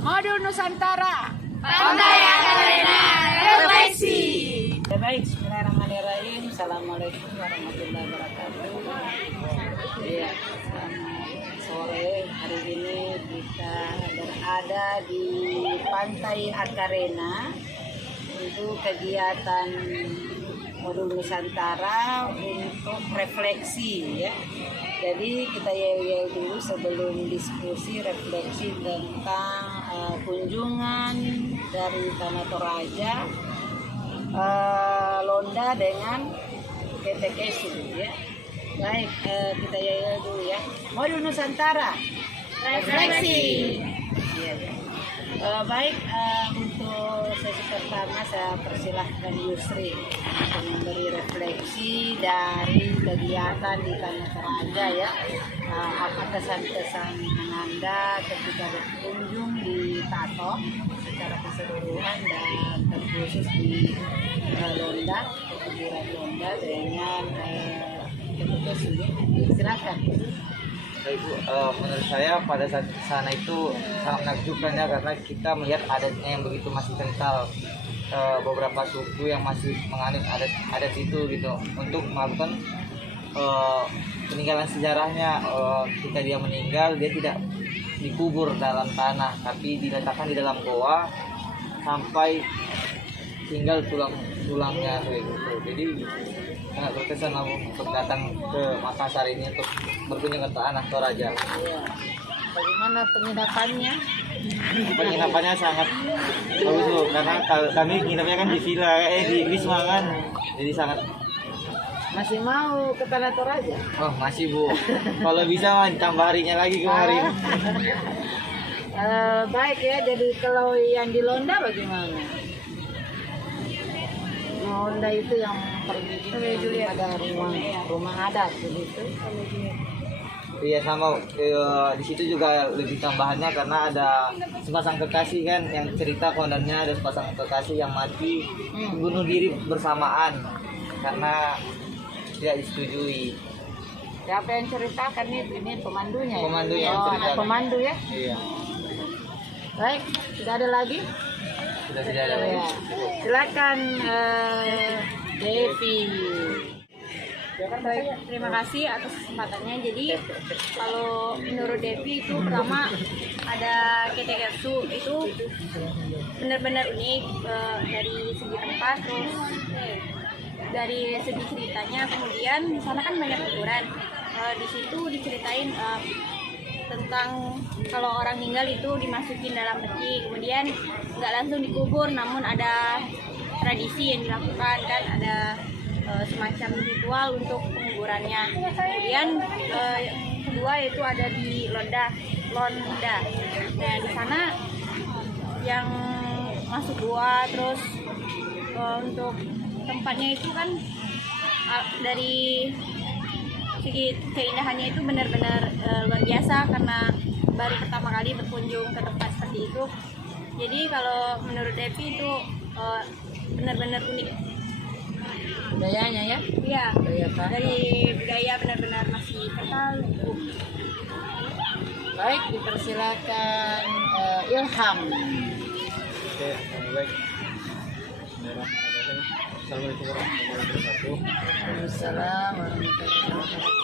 Modul Nusantara. Pantai Akarena Refleksi. Baik, bismillahirrahmanirrahim. Assalamualaikum warahmatullahi wabarakatuh. Ya, selamat sore. Hari ini kita berada di Pantai Akarena untuk kegiatan Modul Nusantara untuk refleksi ya. Jadi kita yel-yel dulu sebelum diskusi refleksi tentang kunjungan dari Tanah Toraja, Londa dengan KTKSU ya. Baik, kita yel dulu ya. Modul Nusantara refleksi. Ya, ya. Baik, untuk sesi pertama saya persilahkan Yusri untuk memberi refleksi dari kegiatan di Tanah Toraja ya. Apa kesan-kesan Anda ketika berkunjung di Tato secara keseluruhan dan terkhusus di Londa, kejujuran Londa dengan KTKSU. Silakan. Ibu, menurut saya pada saat ke sana itu sangat menakjubkan ya, karena kita melihat adatnya yang begitu masih kental, beberapa suku yang masih menganut adat itu gitu, untuk melakukan peninggalan sejarahnya. Ketika dia meninggal, dia tidak dikubur dalam tanah tapi diletakkan di dalam goa sampai tinggal tulangnya gitu. Jadi sangat berkesan aku untuk datang ke Makassar ini untuk berkunjung ke Tanah Toraja. Ya. Bagaimana penginapannya? Penginapannya sangat bagus Bu, karena kami nginapnya kan di villa, di Wisma kan, jadi sangat. Masih mau ke Tanah Toraja? Oh masih Bu, kalau bisa mah tambah harinya lagi kemarin. Baik ya, jadi kalau yang di Londa bagaimana? Londa itu yang pergi ada rumah adat begitu. Iya sama, di situ juga lebih tambahannya karena ada sepasang kekasih kan, yang cerita komandannya ada sepasang kekasih yang mati bunuh diri bersamaan karena tidak disetujui. Siapa yang ceritakan ini pemandunya? Ya? Pemandunya yang Oh, ceritakan. anak pemandu ya. Iya. Baik, sudah ada lagi? Sudah tidak ada. Ya. Silakan Devi. Baik, terima kasih atas kesempatannya. Jadi kalau menurut Devi itu pertama ada KTKSU itu benar-benar unik, dari segi tempat, terus dari segi ceritanya. Kemudian di sana kan banyak kuburan. Di situ diceritain tentang kalau orang meninggal itu dimasukin dalam peti, kemudian nggak langsung dikubur, namun ada tradisi yang dilakukan kan, ada semacam ritual untuk penguburannya. Kemudian kedua yaitu ada di Londa. Nah di sana yang masuk gua, terus untuk tempatnya itu kan dari segi keindahannya itu benar-benar luar biasa karena baru pertama kali berkunjung ke tempat seperti itu. Jadi kalau menurut Devi itu benar-benar unik. Budayanya ya? Iya, Budaya Tato. dari budaya benar-benar masih kental. Baik, dipersilakan Ilham. Oke, baik. Assalamualaikum warahmatullahi wabarakatuh. Waalaikumsalam warahmatullahi wabarakatuh.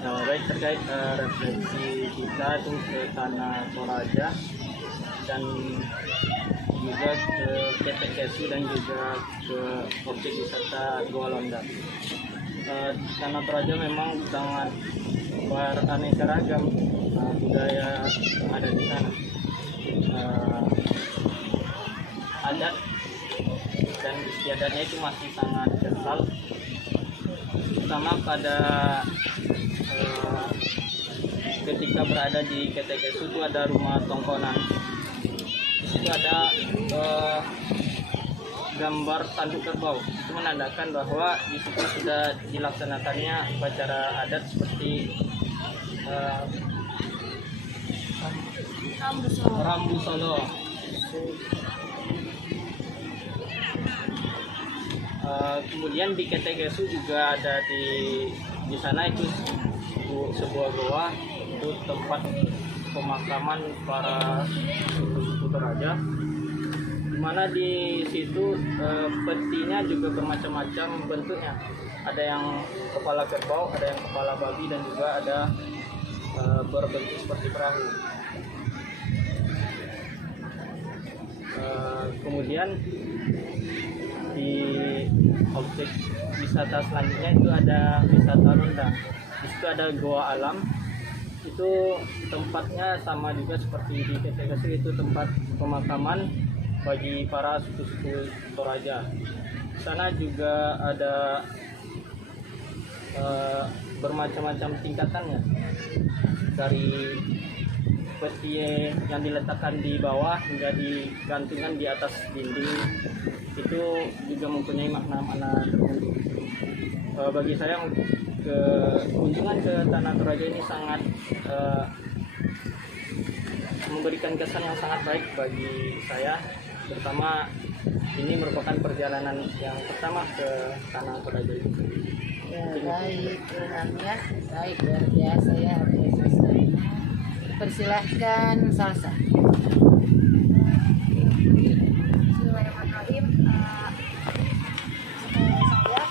Baik, terkait refleksi kita itu ke Tanah Toraja dan juga ke KTKSU dan juga ke objek wisata Goa Londa. Tanah Toraja memang sangat beraneka ragam budaya yang ada di sana. Adat dan istiadatnya itu masih sangat kental, terutama pada ketika berada di KTKSU itu ada rumah tongkonan. Itu ada gambar tanduk kerbau, itu menandakan bahwa di situ sudah dilaksanakannya upacara adat seperti Rambu Solo. Kemudian di KTKSU juga ada di sana itu sebuah goa yaitu tempat pemakaman para suku-suku Toraja, di mana di situ petinya juga bermacam-macam bentuknya. Ada yang kepala kerbau, ada yang kepala babi, dan juga ada berbentuk seperti perahu. Kemudian di objek wisata selanjutnya itu ada wisata Londa. Di situ ada goa alam. Itu tempatnya sama juga seperti di Ketekesu, itu tempat pemakaman bagi para suku-suku Toraja. Di sana juga ada bermacam-macam tingkatannya, dari peti yang diletakkan di bawah hingga digantungan di atas dinding. Itu juga mempunyai makna-makna tertentu. Bagi saya, kunjungan ke Tanah Toraja ini sangat memberikan kesan yang sangat baik bagi saya, terutama ini merupakan perjalanan yang pertama ke Tanah Toraja itu. Ya, baik, Ilham ya. Baik, luar biasa ya apresiasinya. Persilahkan Salsa. Bismillahirrahmanirrahim. Saya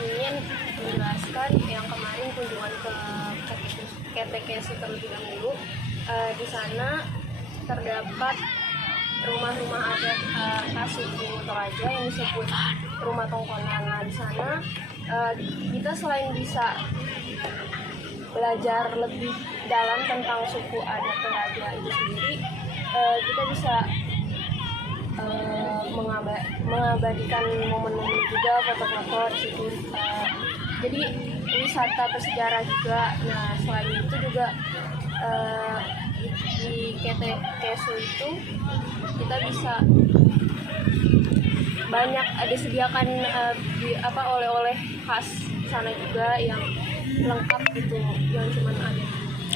ingin menjelaskan yang kemarin kunjungan ke Ketekesu terlebih dahulu. Di sana terdapat rumah-rumah adat khas suku Toraja yang disebut rumah tongkonan. Nah, di sana kita selain bisa belajar lebih dalam tentang suku adat Toraja itu sendiri, kita bisa mengabadikan momen-momen juga, foto-foto di situ. Jadi wisata bersejarah juga. Nah, selain itu juga di Ketekesu itu kita bisa banyak disediakan oleh-oleh khas sana juga yang lengkap gitu, yang cuma ada di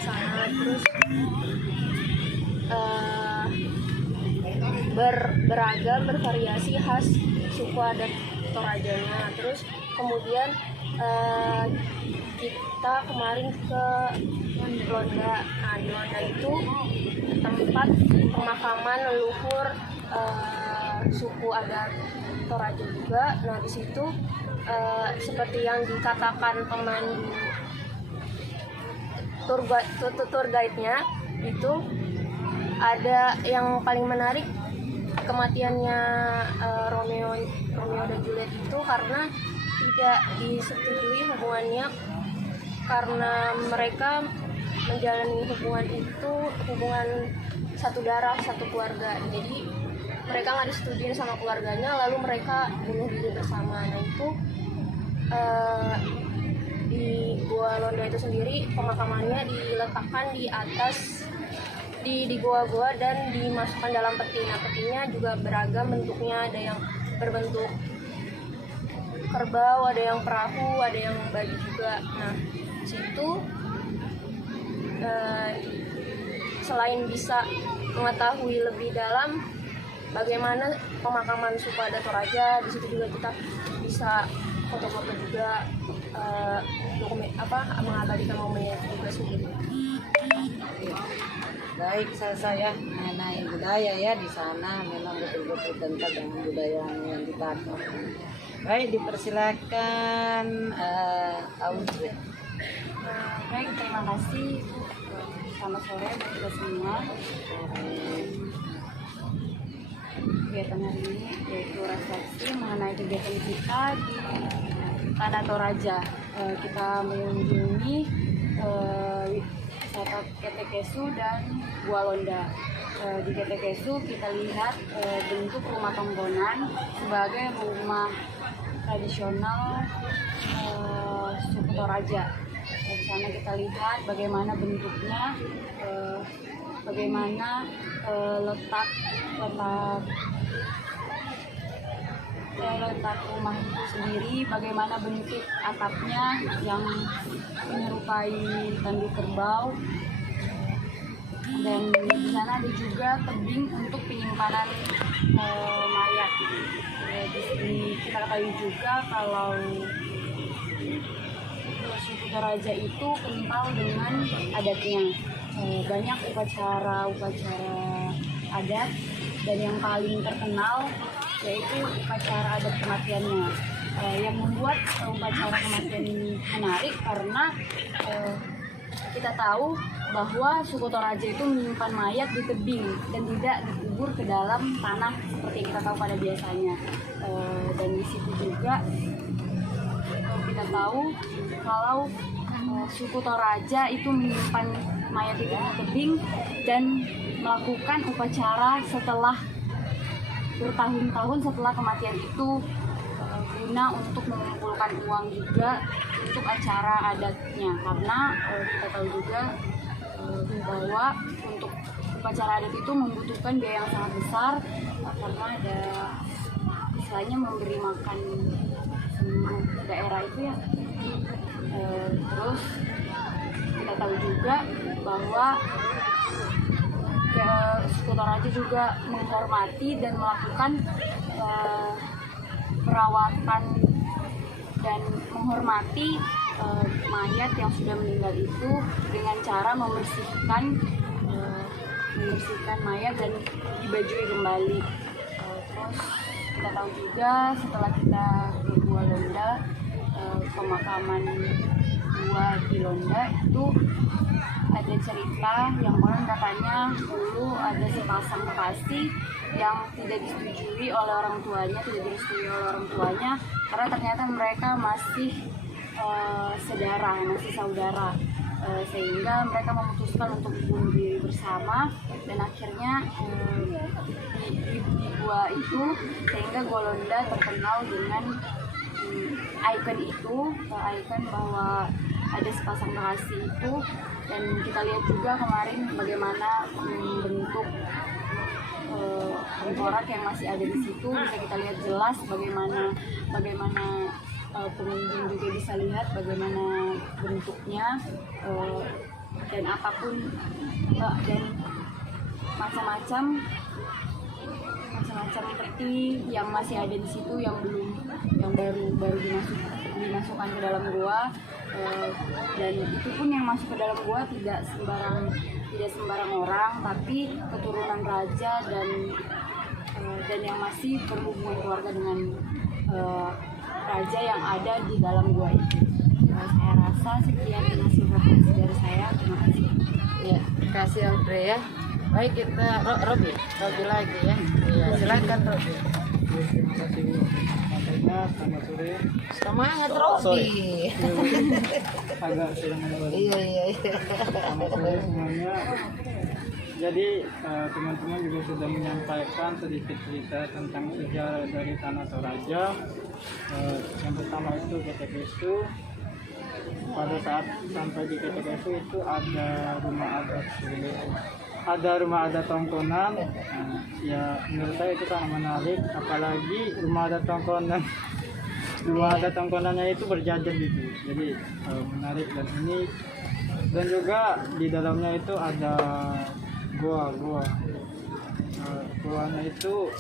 sana. Terus beragam, bervariasi khas suku adat Torajanya. Terus kemudian kita kemarin ke Londa. Nah, di Londa itu tempat pemakaman leluhur suku adat Toraja juga. Nah, di situ seperti yang dikatakan pemandu tour guide-nya, itu ada yang paling menarik kematiannya Romeo dan Juliet itu karena tidak disetujui hubungannya, karena mereka menjalani hubungan satu darah, satu keluarga. Jadi mereka nggak disetujuin sama keluarganya, lalu mereka bunuh diri bersama. Nah, itu di Gua Londa itu sendiri pemakamannya diletakkan di atas di goa-goa dan dimasukkan dalam peti. Nah, petinya juga beragam bentuknya, ada yang berbentuk kerbau, ada yang perahu, ada yang babi juga. Nah, situ selain bisa mengetahui lebih dalam bagaimana pemakaman suku adat Toraja, di situ juga kita bisa foto-foto juga, mengabadikan momennya juga sendiri. Baik, saya mengenai budaya ya, di sana memang betul-betul kental dengan budaya yang dipakai. Baik, dipersilakan Audrey. Baik, terima kasih. Selamat sore buat kita semua. Kegiatan hari ini yaitu resepsi mengenai kegiatan kita di Tanah Toraja. Kita mengunjungi wisata Ketekesu dan Gua Londa. Di Ketekesu kita lihat bentuk rumah tongkonan sebagai rumah tradisional suku Toraja. Di sana kita lihat bagaimana bentuknya, bagaimana letak rumah itu sendiri, bagaimana bentuk atapnya yang menyerupai tanduk kerbau, dan di sana ada juga tebing untuk penyimpanan mayat. Di sini kita ketahui juga kalau suku Toraja itu kental dengan adatnya. Banyak upacara adat, dan yang paling terkenal yaitu upacara adat kematiannya. Yang membuat upacara kematian ini menarik karena kita tahu bahwa suku Toraja itu menyimpan mayat di tebing dan tidak dikubur ke dalam tanah seperti yang kita tahu pada biasanya. Dan di situ juga kita tahu kalau suku Toraja itu menyimpan mayat itu di tebing dan melakukan upacara setelah bertahun-tahun setelah kematian itu, guna untuk mengumpulkan uang juga untuk acara adatnya, karena kita tahu juga bahwa untuk upacara adat itu membutuhkan biaya yang sangat besar, karena ada istilahnya memberi makan seluruh daerah itu ya. Terus kita tahu juga bahwa suku Toraja juga menghormati dan melakukan perawatan dan menghormati mayat yang sudah meninggal itu dengan cara membersihkan mayat dan dibajui kembali. Terus kita tahu juga setelah kita ke Gua Londa, pemakaman Gua di Londa itu ada cerita yang konon katanya dulu ada sepasang kekasih yang tidak disetujui oleh orang tuanya, karena ternyata mereka masih masih saudara, sehingga mereka memutuskan untuk bunuh diri bersama, dan akhirnya di gua itu, sehingga Gua Londa terkenal dengan ikon bahwa ada sepasang kekasih itu. Dan kita lihat juga kemarin bagaimana bentuk tengkorak yang masih ada di situ, bisa kita lihat jelas bagaimana pengunjung juga bisa lihat bagaimana bentuknya, dan apapun dan macam-macam peti yang masih ada di situ yang baru dimasukkan ke dalam gua. Dan itu pun yang masuk ke dalam gua tidak sembarang orang, tapi keturunan raja dan yang masih berhubungan keluarga dengan raja yang ada di dalam gua itu. Saya rasa sekian hasil refleksi dari saya. Terima kasih. Ya, terima kasih Audrey ya. Baik, kita Robi lagi ya. Iya, silakan Robi. Terima kasih Bu. Selamat sore. Semangat Robi. Agak sedang menolak. Iya. Selamat sore semuanya. Jadi teman-teman juga sudah menyampaikan sedikit cerita tentang sejarah dari Tanah Toraja. Yang pertama itu Ketekesu. Pada saat sampai di Ketekesu itu ada rumah adat Tongkonan. Ya menurut saya itu sangat menarik, apalagi rumah adat Tongkonannya itu berjajar gitu. Jadi menarik dan unik. Dan juga di dalamnya itu ada gua. Guanya itu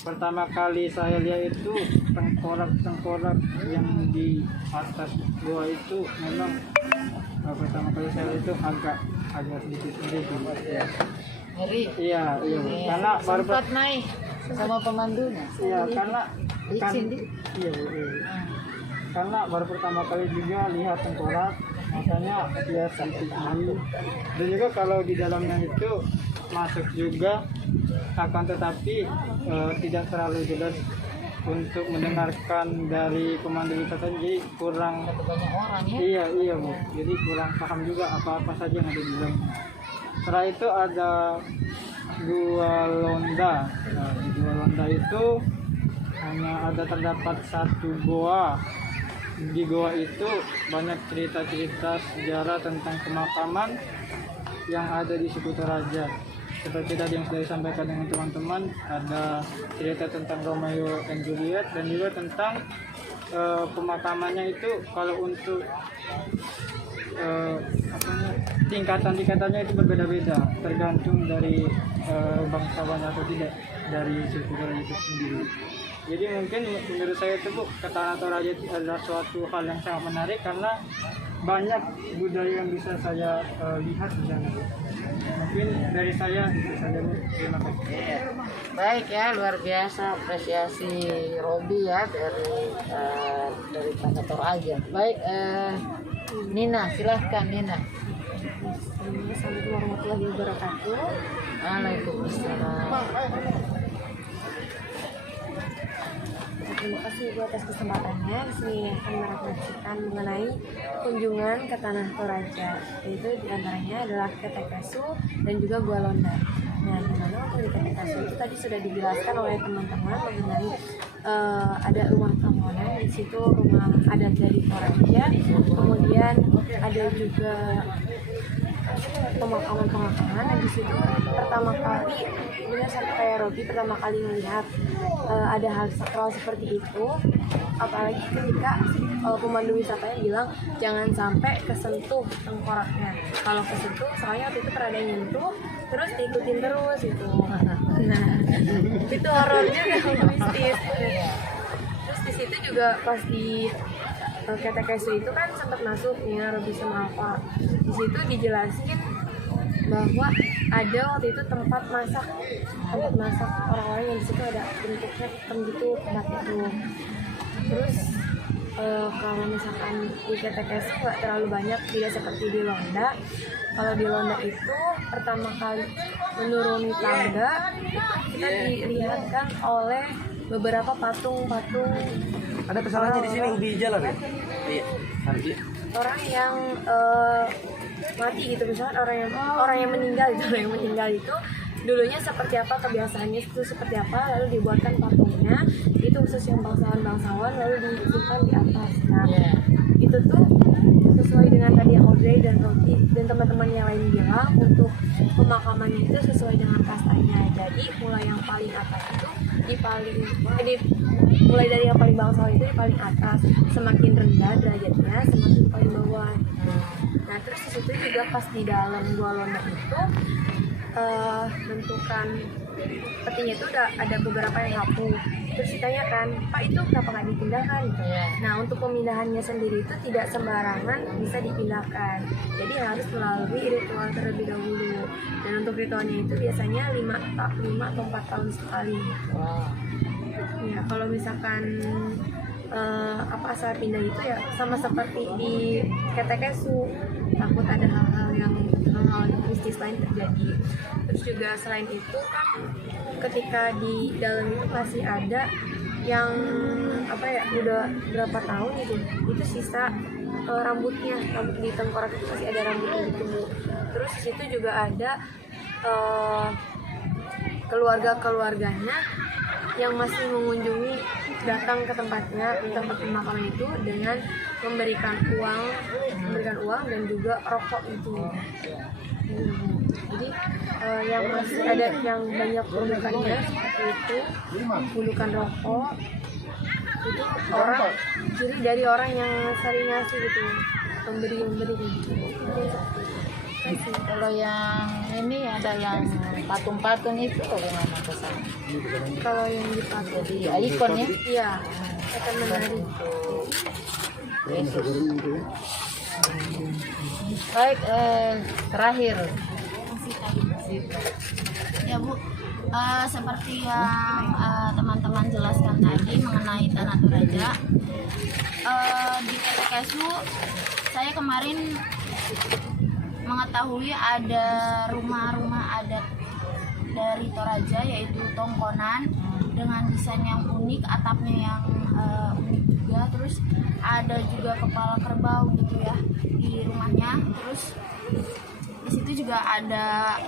pertama kali saya lihat itu tengkorak yang di atas gua itu memang pertama kali saya lihat itu agak sedikit ngeri. Ngeri. Iya. Karena baru sempat naik sama pemandunya. Iya, karena iya. Karena baru pertama kali juga lihat tengkorak, makanya dia sedikit ngeri. Dan juga kalau di dalamnya itu masuk juga, akan tetapi tidak terlalu jelas untuk mendengarkan dari pemandu wisata, jadi kurang Banyak orang ya. iya Bu, jadi kurang paham juga apa saja yang ada di dalam. Setelah itu ada Gua Londa. Nah, di Gua Londa itu hanya ada terdapat satu goa. Di goa itu banyak cerita-cerita sejarah tentang pemakaman yang ada di suku Toraja. Seperti tadi yang sudah disampaikan dengan teman-teman, ada cerita tentang Romeo dan Juliet, dan juga tentang pemakamannya itu kalau untuk tingkatannya itu berbeda-beda, tergantung dari bangsawan atau tidak dari suku Toraja itu sendiri. Jadi mungkin menurut saya itu Bu, ke Tanah Toraja itu adalah suatu hal yang sangat menarik karena banyak budaya yang bisa saya lihat di sana. Mungkin dari saya itu saja Bu. Terima kasih. Iya. Baik ya, luar biasa apresiasi Robi ya dari Tana Toraja. Baik, Nina, silahkan Nina. Assalamualaikum warahmatullahi wabarakatuh. Waalaikumsalam. Terima kasih Bu atas kesempatannya. Di sini akan merefleksikan mengenai kunjungan ke Tanah Toraja, yaitu diantaranya adalah Ketekesu dan juga Gua Londa. Nah, di mana waktu di Ketekesu itu tadi sudah dijelaskan oleh teman-teman mengenai ada rumah Kamonan, di situ rumah adat dari Toraja, kemudian ada juga pemakaman-pemakaman. Nah, di situ pertama kali benar sampai kayak Robi pertama kali melihat ada hal sakral seperti itu, apalagi ketika pemandu wisatanya bilang jangan sampai kesentuh tengkoraknya. Kalau kesentuh, soalnya waktu itu pernah ada yang nyentuh terus diikutin terus itu. Nah, itu horor juga, mistis. Terus di situ juga pas di Ketekesu itu kan sempat masuk ya Robi sama Alfa. Di situ dijelasin bahwa ada waktu itu tempat masak orang-orang yang di situ ada bentuknya hitam gitu tempat itu. Terus kalau misalkan di Ketekesu nggak terlalu banyak, tidak seperti di Londa. Kalau di Londa itu pertama kali menuruni tangga kita dilihatkan oleh beberapa patung-patung. Ada kesalahannya di sini ubi jalan ya? Iya. Orang yang mati gitu, misalnya orang yang meninggal itu dulunya seperti apa, kebiasaannya itu seperti apa, lalu dibuatkan patungnya itu khusus yang bangsawan lalu disimpan di atas. Nah, itu tuh sesuai dengan tadi yang Audrey dan Robi dan teman-teman yang lain bilang, untuk pemakamannya itu sesuai dengan kastanya. Jadi mulai yang paling atas itu mulai dari yang paling bangsawan itu di paling atas, semakin rendah derajatnya semakin paling bawah. Nah, terus di situ juga pas di dalam Gua Londa itu bentukan petinya itu udah ada beberapa yang rapuh. Terus ditanyakan, Pak itu kenapa nggak dipindahkan? Nah, untuk pemindahannya sendiri itu tidak sembarangan bisa dipindahkan. Jadi harus melalui ritual terlebih dahulu. Dan untuk ritualnya itu biasanya 5 atau 4 tahun sekali. Ya, kalau misalkan asal pindah itu ya sama seperti di Ketekesu, takut ada hal-hal mistis lain terjadi. Terus juga selain itu kan ketika di dalam itu masih ada yang udah berapa tahun itu sisa rambut di tengkorak itu masih ada rambutnya gitu. Terus di situ juga ada keluarganya yang masih mengunjungi, datang ke tempatnya, ke tempat pemakaman itu dengan memberikan uang dan juga rokok itu. Jadi yang masih ada yang banyak gundukannya seperti itu, gundukan rokok itu orang ciri dari orang yang sering ngasih gitu, memberi gitu. Kalau yang ini ada yang patung-patung itu bagaimana kesan? Kalau yang dipakai Jadi ikon ya? iya akan menarik. Baik, terakhir. Ya Bu, seperti yang teman-teman jelaskan tadi mengenai Tanah Toraja, di Ketekesu saya kemarin mengetahui ada rumah-rumah adat dari Toraja, yaitu tongkonan dengan desain yang unik, atapnya yang unik juga. Terus ada juga kepala kerbau gitu ya di rumahnya. Terus di situ juga ada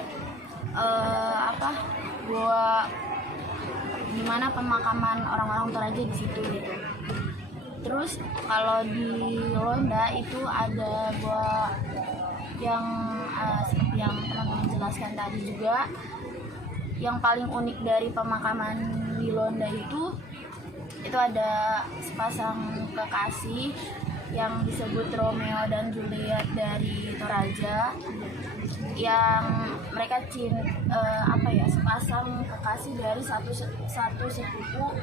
gua dimana pemakaman orang-orang Toraja di situ gitu. Terus kalau di Londa itu ada gua yang seperti yang teman-teman jelaskan tadi juga. Yang paling unik dari pemakaman di Londa itu ada sepasang kekasih yang disebut Romeo dan Juliet dari Toraja, yang mereka sepasang kekasih dari satu sepupu,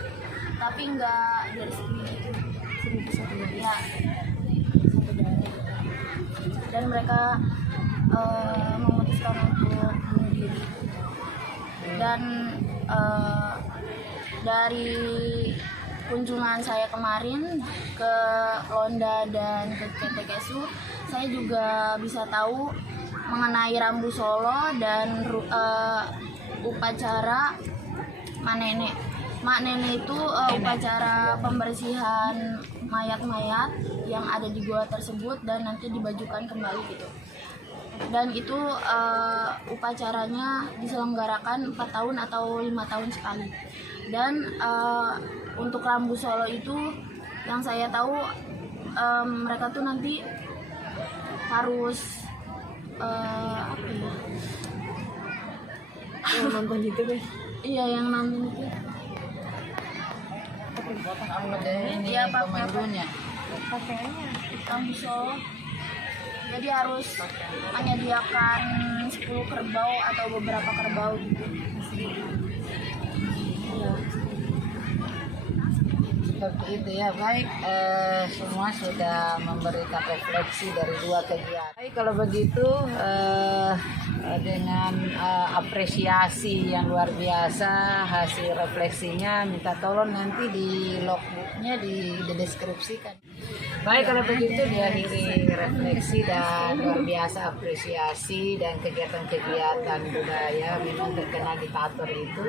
tapi enggak dari sepupu ya, satu darah. dan mereka memutuskan untuk bunuh diri. Dan dari kunjungan saya kemarin ke Londa dan ke Ketekesu, saya juga bisa tahu mengenai Rambu Solo dan upacara Mak Nenek. Mak Nenek itu upacara pembersihan mayat-mayat yang ada di gua tersebut dan nanti dibajukan kembali gitu. Dan itu upacaranya diselenggarakan 4 tahun atau 5 tahun sekali. Dan untuk Rambu Solo itu yang saya tahu mereka tuh nanti harus nonton gitu deh. iya yang nonton itu Ini Iya, Pak. pemandunya. Rambu Solo. Jadi harus menyediakan 10 kerbau atau beberapa kerbau gitu. Iya. Seperti itu ya. Baik, semua sudah memberikan refleksi dari 2 kegiatan. Baik, kalau begitu dengan apresiasi yang luar biasa hasil refleksinya, minta tolong nanti di logbooknya dideskripsikan. Baik, kalau begitu diakhiri refleksi dan luar biasa apresiasi dan kegiatan-kegiatan budaya memang terkenal di Tator itu,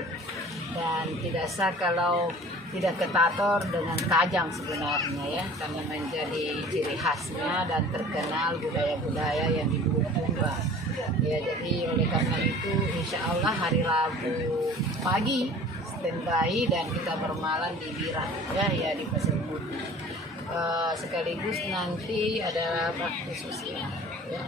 dan tidak sah kalau tidak ke Tator dengan Kajang sebenarnya ya, karena menjadi ciri khasnya dan terkenal budaya-budaya yang di Bulukumba. Ya, jadi oleh karena itu insya Allah hari Rabu pagi standby dan kita bermalam di Bira ya di Pasir Putih. Sekaligus nanti ada bakti sosial ya.